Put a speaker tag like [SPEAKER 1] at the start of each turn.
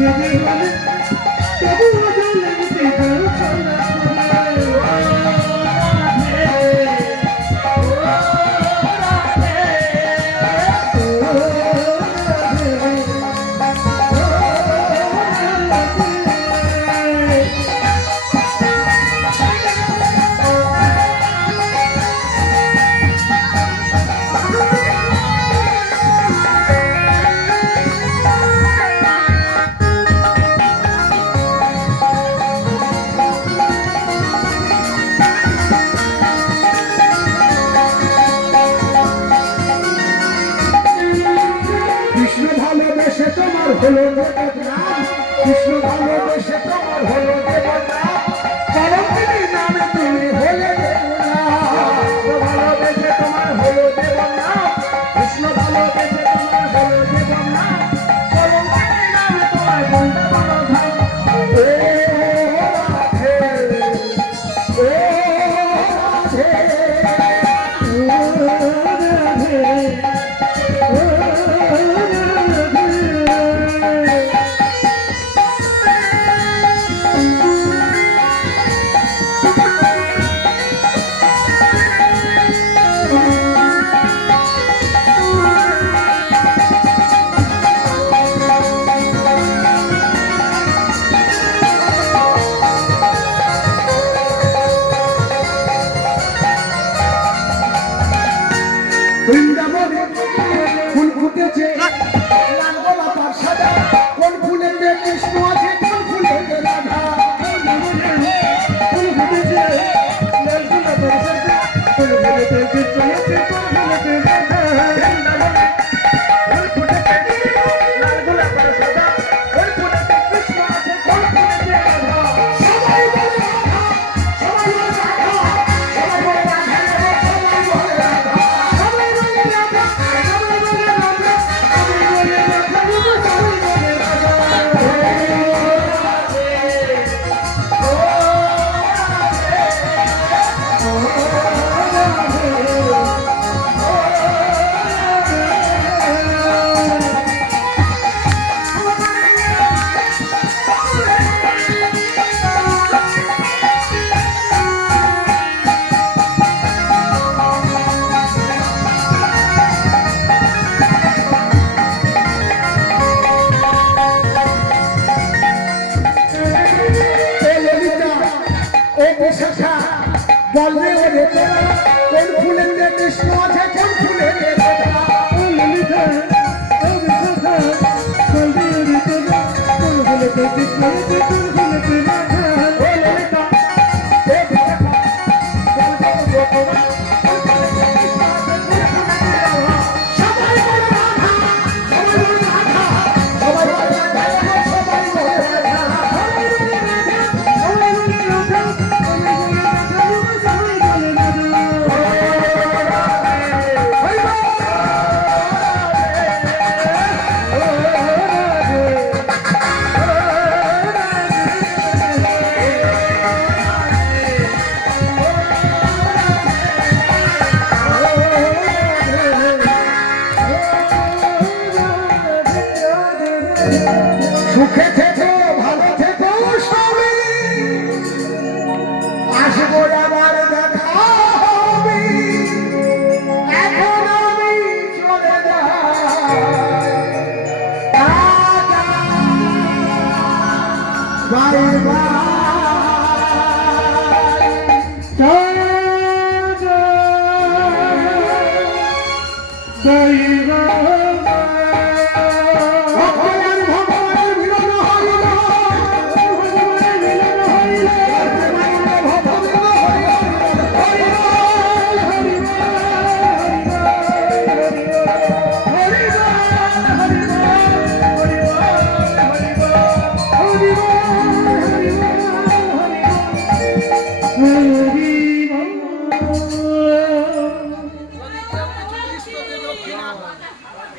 [SPEAKER 1] Thank you. হলো কৃষ্ণ ভালোবেসে তোমার হলো দেবতা Yeah. ও বিশাখা বললে ওরে তোরা কোন ফুলেতে কৃষ্ণ আছে সুখে থেকো ভালো থেকো স্বামী আসব আমার দেখা হবে। এখন আমি চলে যাই। By Baby,